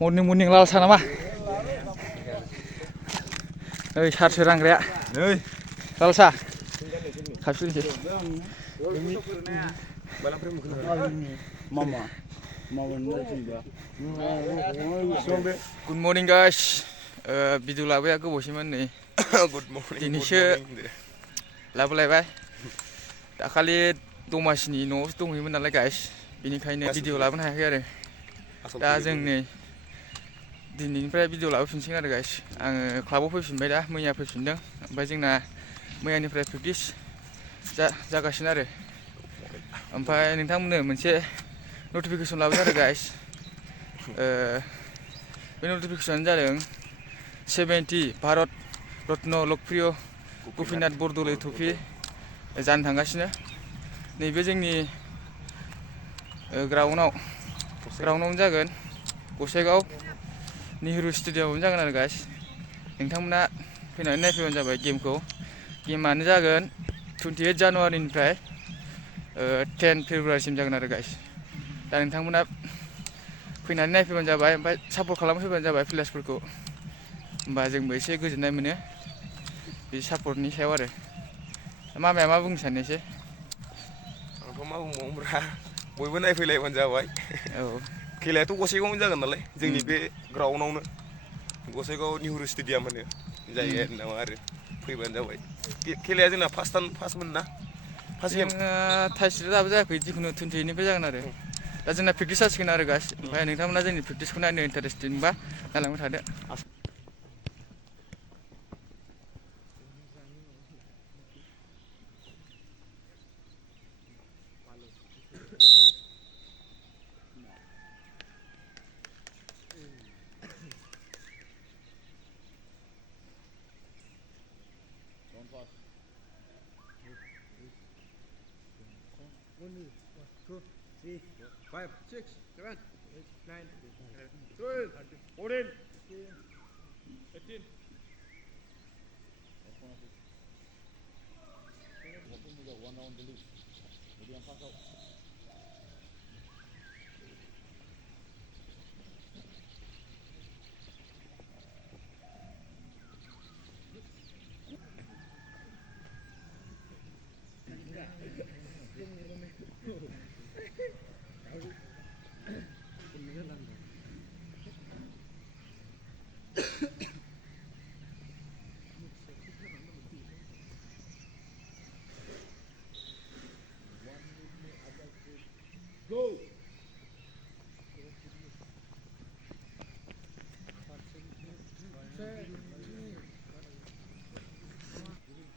Morning लाल सा नामा? ओइ सार सोरांग्राया नै लाल सा खाफिनसै गुड मर्निं गाइस भिडिअ लाबोया गोबावसैमोन नै गुड मर्निं दिनैसो लाबोलायबाय दाखालि दमासिनि न'आवसो दंहैयोमोन नालाय गाइस बेनिखायनो भिडिअ लाबोनो हायाखै आरो दा जों नै दिनैनिफ्राय भिडिअ लाबोफिनसिगोन आरो गाइस आङो क्लाबाव फैफिनबाय दा मैया फैफिनदों ओमफ्राय जोंना मैयानिफ्राय प्रेक्टिस जागासिनो आरो ओमफ्राय नोंथांमोननो मोनसे नटिफिकेसन लाबोदों आरो गाइस बे नटिफिकेसनानो जादों 70 भारत रत्न लकप्रिय गपिनाथ बरदलै ट्रफि जानो थांगासिनो नैबे जोंनि ग्राउन्डआवनो जागोन गसाइगाव नेहरु स्टेडियामावनो जागोन आरो गाइस नोंथांमोना फैनानै नायफैबानो जाबाय गेमानो जागोन 28 जानुवारिनिफ्राय 10 फेब्रुवारिसिम जागोन आरो गाइस दा नोंथांमोना फैनानै नायफैबानो जाबाय ओमफ्राय सापर्ट खालामफैबानो जाबाय प्लेयार्सफोरखौ होमबा जोंबो एसे गोजोननाय मोनो बे सापर्टनि सायाव आरो मामाया मा बुंनो सानो एसे आंथ' मा बुंबावनोब्रा बयबो नायफैलायबानो जाबाय औ खेलायाथ' गसाइगावआवनो जागोन नालाय जोंनि बे ग्राउन्डआवनो गसाइगाव नेहरु स्टेडियाम होनो जायगानि नामा आरो फैबानो जाबाय खेलाया जोंना फार्स्टमोन ना फार्स्ट गेम जोंना थाइसलिट दाबो जायाखै जिखुनु 28निफ्राय जागोन आरो दा जोंना प्रेक्टिस जासिगोन आरो गाइस ओमफ्राय नोंथांमोना जोंनि प्रेक्टिसखौ नायनो इन्टारेस्टेडबा नायलांबाय थादो One, two, three, 5, 6, 7, 8, 9, 12, 14, 15. One round the lead. Medium pass out. Go!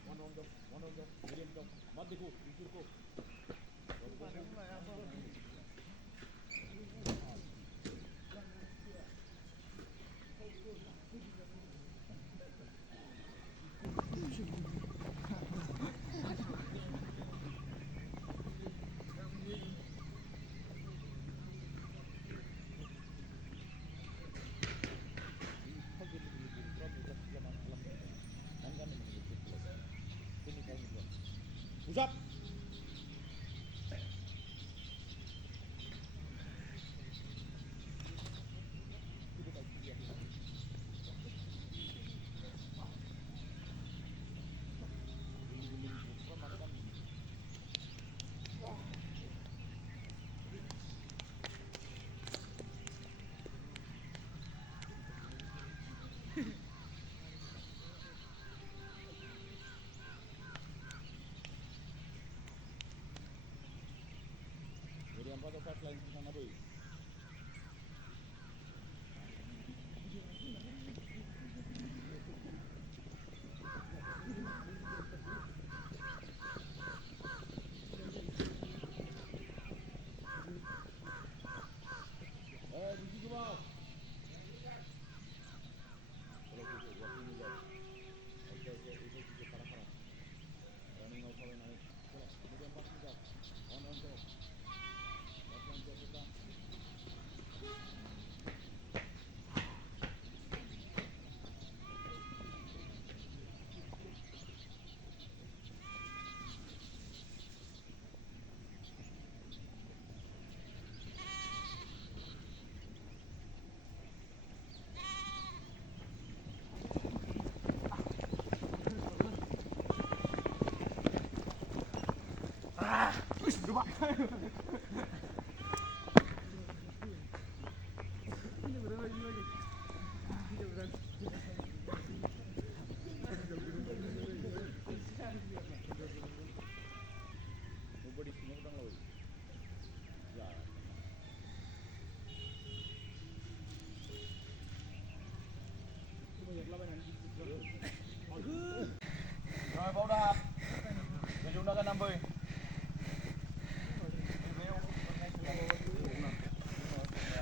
One of them, medium top, Madi go, you go. Push up.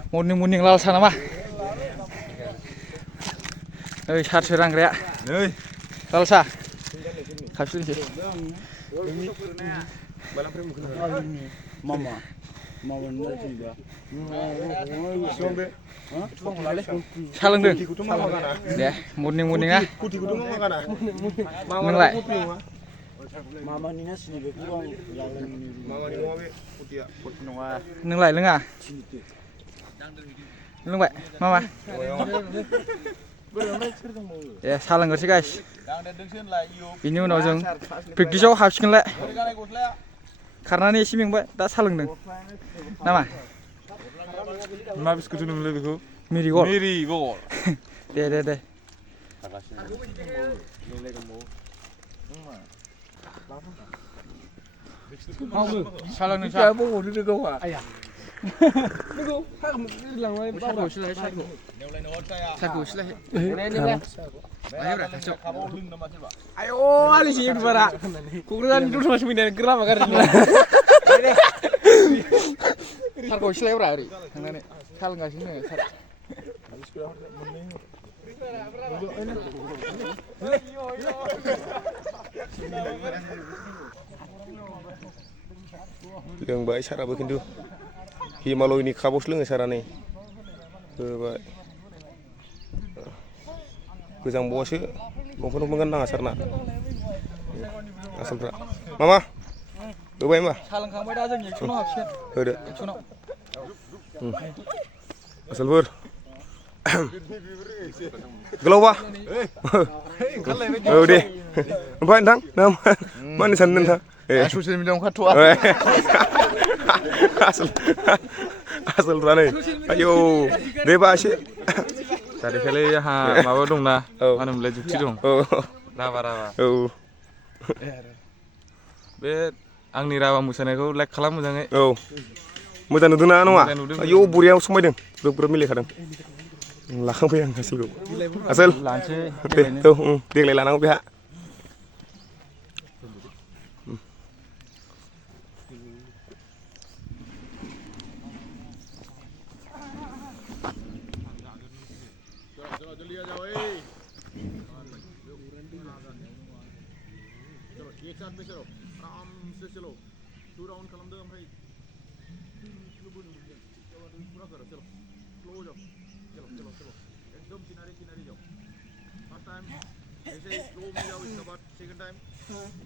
Morning lal sana mah. Sar serang rea. Lal sa. Kapsul sih. Mama nol sini Salandoं. Deh, morning ah. Nenglaय. Mama ni nasi ni berkurang. Nenglaय lenga. Loंबाय Mama. Ya salanगोरसै guys. Ini uनाव जों प्रेक्टिसाव हाबसिगोनलाय. खारनानै एसे मेंबाय दा सालोंदों. नामा? मा biscuit होनोमोनलाय बेखौ? Marigold. दे. सालोंनो सा. Nunggu, langsung sarko silai. Ayo, ali sih itu bara. Kukuran itu masih minta geram agar ini. Sarko silai berapa hari? Karena sal nggak sih nih. Yang baik cara begitu. Himalaya ini kabus lenge sarane. Baik. Kejang bosnya, bongkar mengenang asarna. Asal berak. Mama, baik mah. Salang kamu dah aja nih, cuno habisnya. Ada. Cuno. Asal ber. Gelau bah. Oh deh. Apa entang? Nama mana sana entang? Sosial media muka tua. Asal rane. Ayo, deba sih. Tadi kali ya mawa dong na, mana mulai jukti dong. Rawa. Be आंनि रावा मोसानायखौ like खालाम मोजाङै. औ मोजां नुदों ना नङा? आयौ बरिया समायदों. ग्रोब मिलायखादों. लाखांबाय आं आसोलखौ. आसोल. लानोसै. दे देग्लाय लानांगौ बेहा.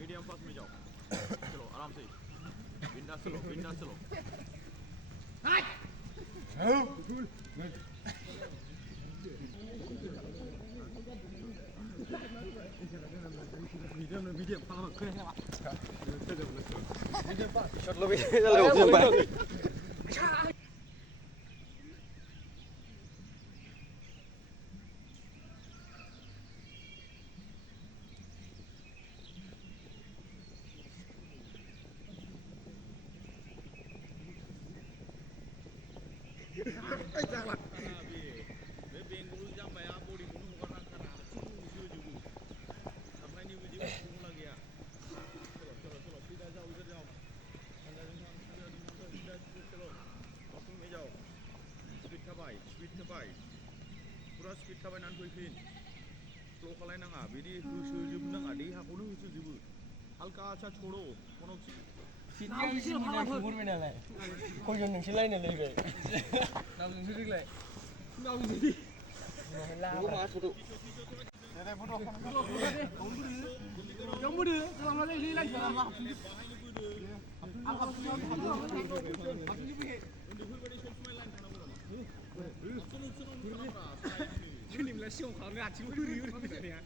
मीडियम फास्ट में जाओ चलो आराम से बिंदास चलो Pura speed tabanan fैफिन स्लो खालायनाङा बिदि होसोजोबनाङा देहाखौनो होसोजोबो हालका आसा छोड़ो कोनो 시험 가면 아침에 흐리네.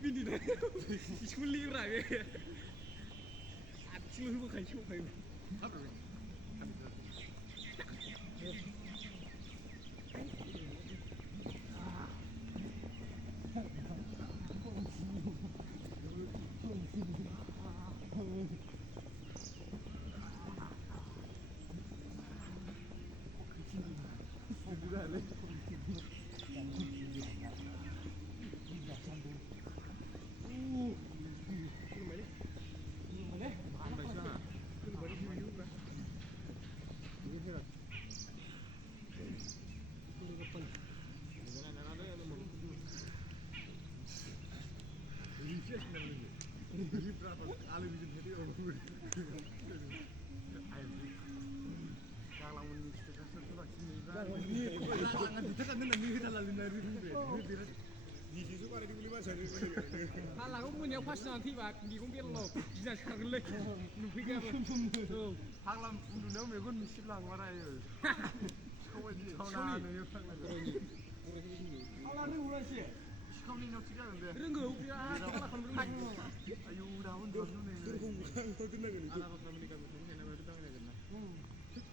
민디네. 이십을 리그라 왜? 아침에 흐고 간 시험 가요. Halang aku punya pas nanti bak di kumpir lo, bisa sekarang lagi. Nufika tuh. Halang undang megun misal lang warai. Kau ni Halang ni ulah sih. Kau ni nak cakap apa? Renggu upia. Halang kan belum. Ayu dah undur tu ni. Halang kan beli kami. Ini nama tu tangan aja.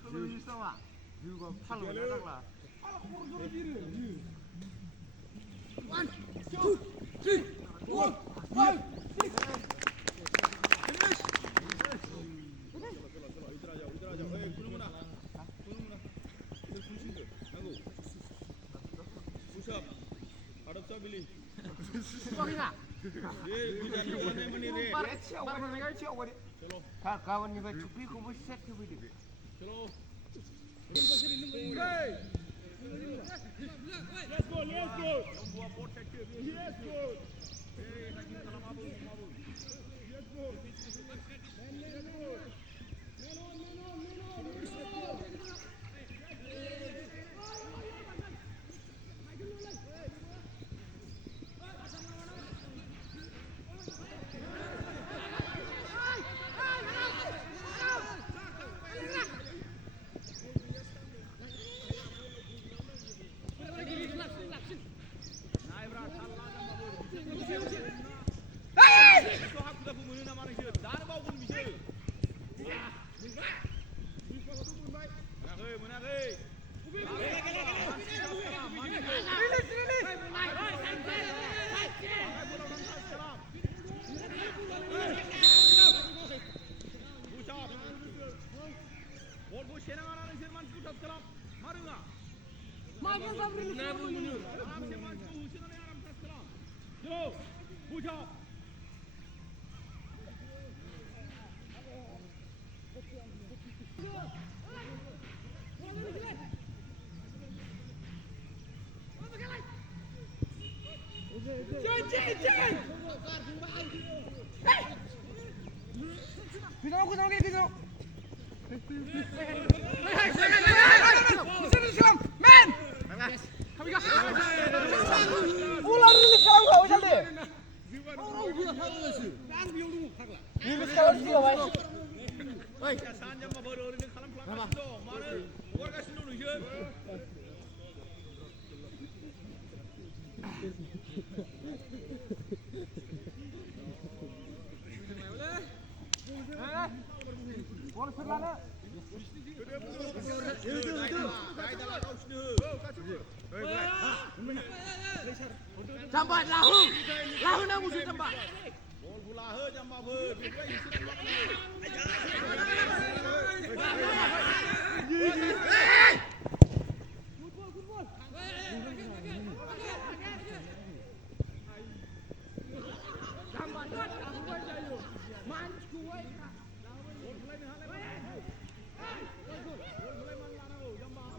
Kalau ni sama, juga halang dah lah. Halang kurang diri. 1, 2, 3, 4, 5, 6. Finish. Udah aja. Kurang mana? Itu kunci tu. Tunggu. Push up. Hadap sah beli. Sorry nak. Hujan mana ni? Barat siapa? Barat ni siapa? Chalo. Kawan ni cupi ko bos set ke bidi. Chalo. Hey. Let's go. Buat bot set ke. Let's go. Lagi salam abu. Let's go. Jambat lahu nak musuh jambat. Bol bola he jambat he. Football. Jambat aku buat jayo. Man kuai. Bol bola ni hal lain. Bol bola man lana ho jambat.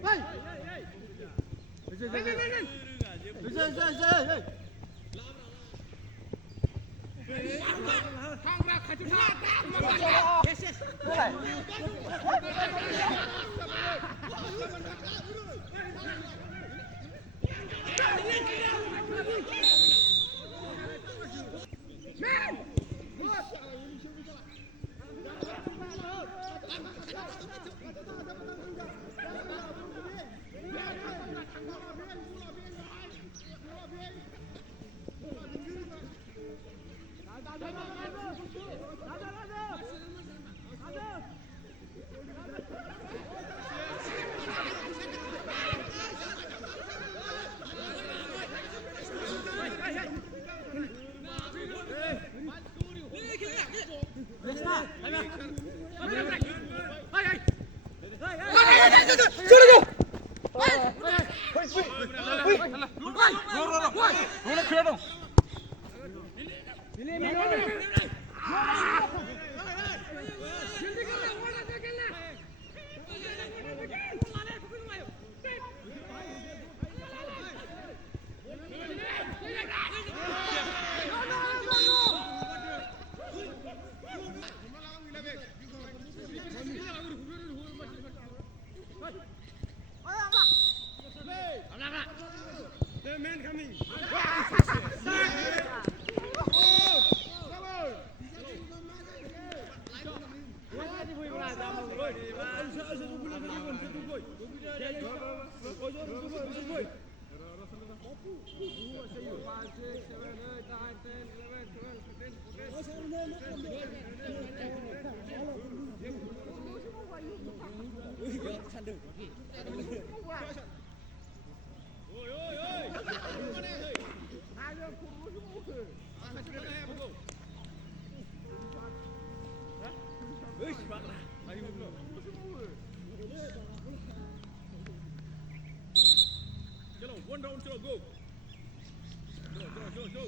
Man! चलो 1 round चलो गो चलो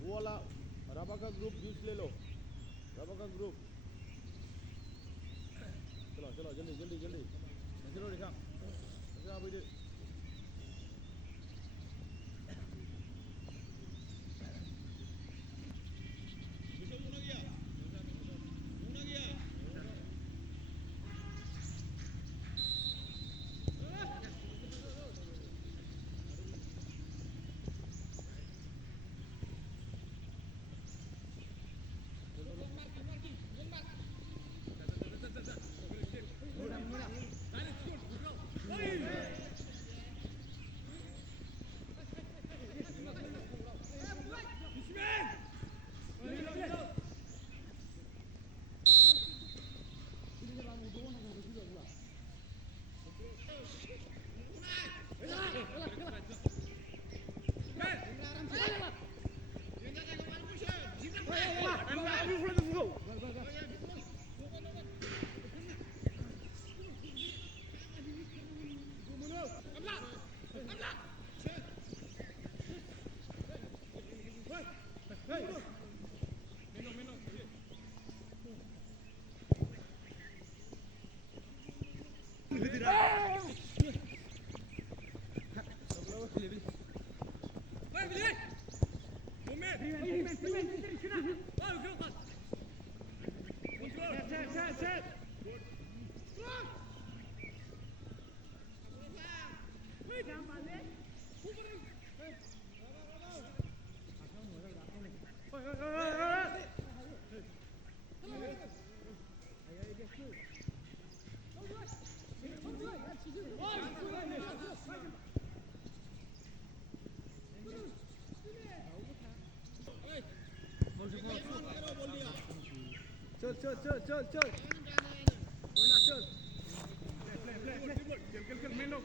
वो वाला रबा का group juice ले लो रबा का group चलो चलो जल्दी जल्दी जल्दी चलो रेखा आप इधर चल चल चल चल कोई ना चल मेन डॉग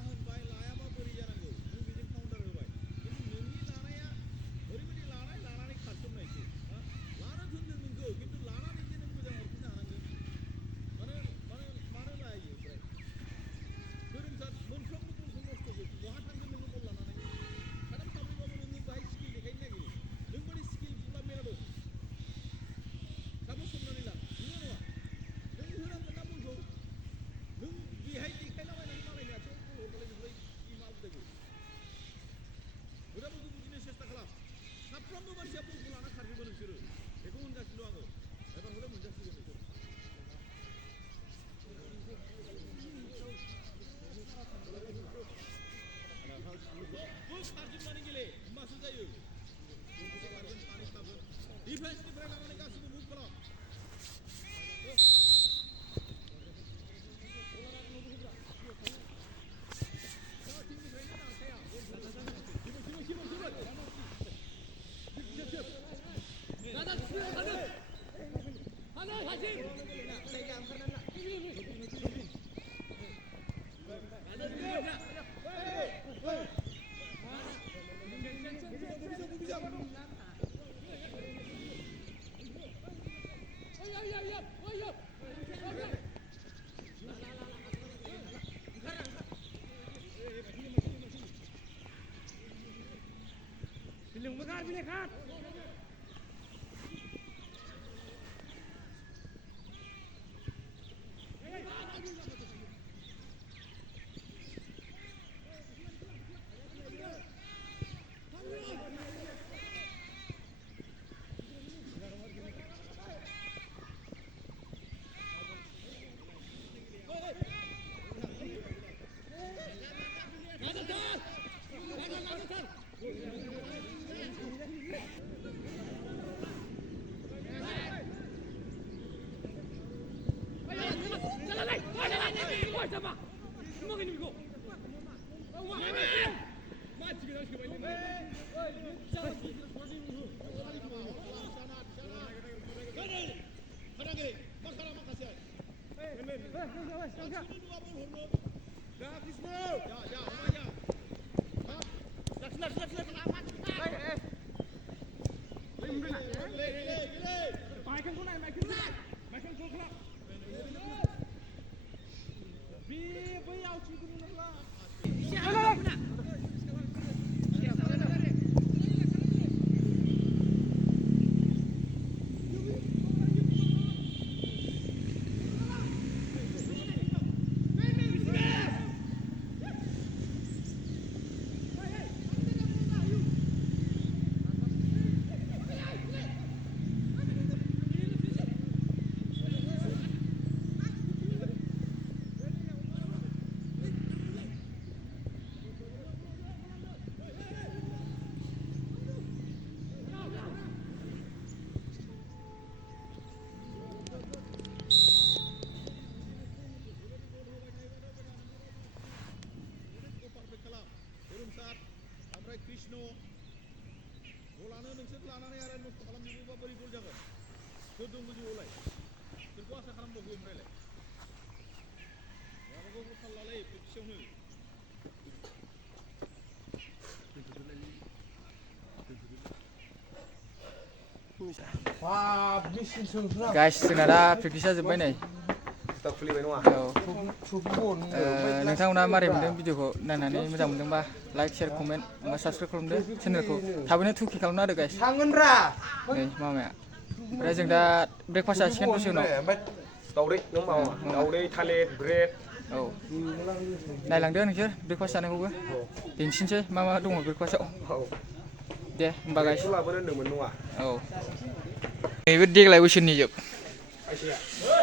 होनबाय लायाबा बोरै जानांगौ नों बेजों काउन्टार होबाय खिन्थु नोंनि लानाया ओरैबायदि लानानै खारसोमनायसो लानो थोनदों नोंखौ खिन्थु लानानै जे नों मोजां हरफिननो हानांगोन मानो लायो ओमफ्राय गोरोंथार मोनफ्रोमबो बलखौ नस्थ'जोब बहा थांगोन नोङो बल लानानै साथाम साब्रैबाबो नोङो बाहाय स्किल देखायनो नागिरो नों बोरै स्किल फुला मेला दं सापस हमनानै ला नंगौ नङा नों होनांगोन ना बलखौ नों बेहाय देखायलाबायनानै मालायनि आथिङाव बल हरबालाय नोंलाय बे मा उदायगौ खोथाफोरखौ बुजिनो सेस्था खालाम साफ्रोमबो मानसिया बलखौ लाना खारजोबो नोंसोरो बेखौ होनगासिनो आङो एबार हले मोनजासिगोन नोंसोर खारजोबनानै गेले होमबासो जायो खारगोन सानै थागोन डिफेन्सनिफ्राय लानानै गासिबो मुभ खालाम कृष्ण बलानो नोंसोर लानानै आरो नस्थ' खालामजोबोबा बोरै गल जागोन सोर दं गोजौआवलाय सोरखौ आसा खालामबावो ओमफ्रायलाय माबाखौ थाल लालाय प्रेक्टिसावनो गाइस जोंना दा प्रेक्टिसा जोब्बाय नै खुलिबाय नङा नोंथांमोना मारै मोनदों भिडिअखौ नायनानै मोजां मोनदोंबा लाइक शेयार कमेन्ट बा साबसक्राइब खालामदो चेनेलखौ थाबैनो टुकि खालामना होदो गाइस नै मामाया ओमफ्राय जों दा ब्रेकफास्ट जासिगोन दसे उनाव दाउदै नों मावा दाउदै थालिर ब्रेड औ नायलांदो नोंसोर ब्रेकफास्ट जानायखौबो दिन्थिनोसै मा मा दङ ब्रेकफास्टआव दे होमबा गाइस लाबोनो होनदोंमोन नङा औ नैबे देग्लाय बोसोरनि जोब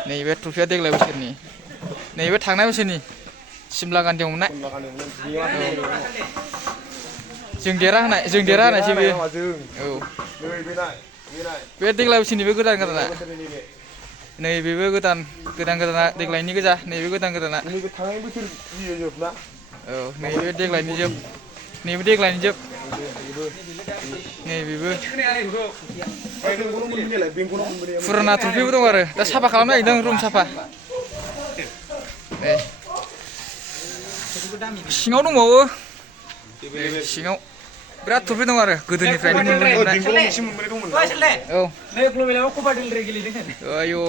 नैबे ट्रफिया देग्लाय बोसोरनि नैबे थांनाय बोसोरनि सिमला गान्धीयाव मोननाय जों देरा होनायसो बेयो औ बे देग्लाय बोसोरनिबो गोदाना नैबेबो गोदाना देग्लायनि गोजा नैबे गोदाना थांनाय बोसोर जोबना औ नैबे देग्लायनि जोब Nैबो देग्लायनि जोब नैबेबो फुराना ट्रफिबो दं आरो दा साफा खालामनो नागिरदों रुम साफा सिङाव दंबावो सिङाव बिराद ट्रफि दं आरो गोदोनिफ्रायनो मोनबोनाय औ आयौ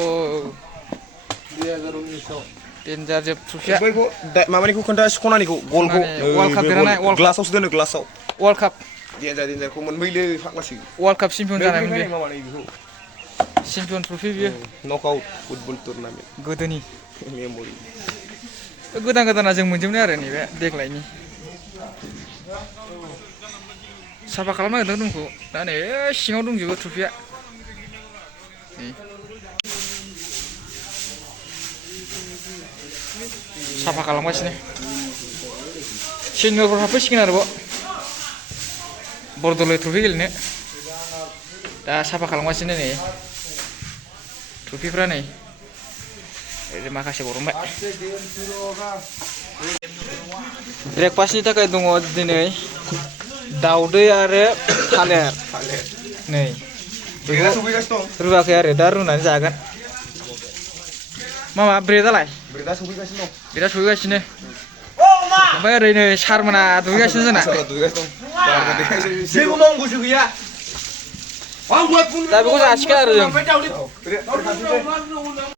डेन्जार जोब ट्रफिया बैखौ माबानिखौ खोन्था सखनानिखौ गलखौ वर्ल्ड काप देरहानाय ग्लासावसो दोनो ग्लासाव वर्ल्ड काप देन्जारखौ मोनबैलै फाग्लासो वर्ल्ड काप चेम्पियन जानायमोन बे माबानाय बेखौ चेम्पियन ट्रफि बियो नकआउट फुटबल टुर्नामेन्ट गोदोनि मेम'रि गोदान गोदाना जों मोनजोबनाय आरो नैबे देग्लायनि साफा खालामनो नागिरदों रुमखौ दा नै सिङाव दंजोबो ट्रफिया साफा खालामगासिनो सिनियरफोर हाबफैसिगोन आरो बरदलै ट्रफि गेलेनो दा साफा खालामगासिनो नै ट्रफिफ्रा नै माखासे बरनबाय ब्रेकफास्टनि थाखाय दङ दिनै दाउदै आरो थालिर नै रुवाखै आरो दा रुनानै जागोन मामा ब्रेडालाय ब्रेडा सफैगासिनो दं ब्रेडा सफैगासिनो ओमफ्राय ओरै नै सारमोना दुगैगासिनो जोंना जेबो मावनांगौसो गैया दा बेखौ जासिगोन आरो जों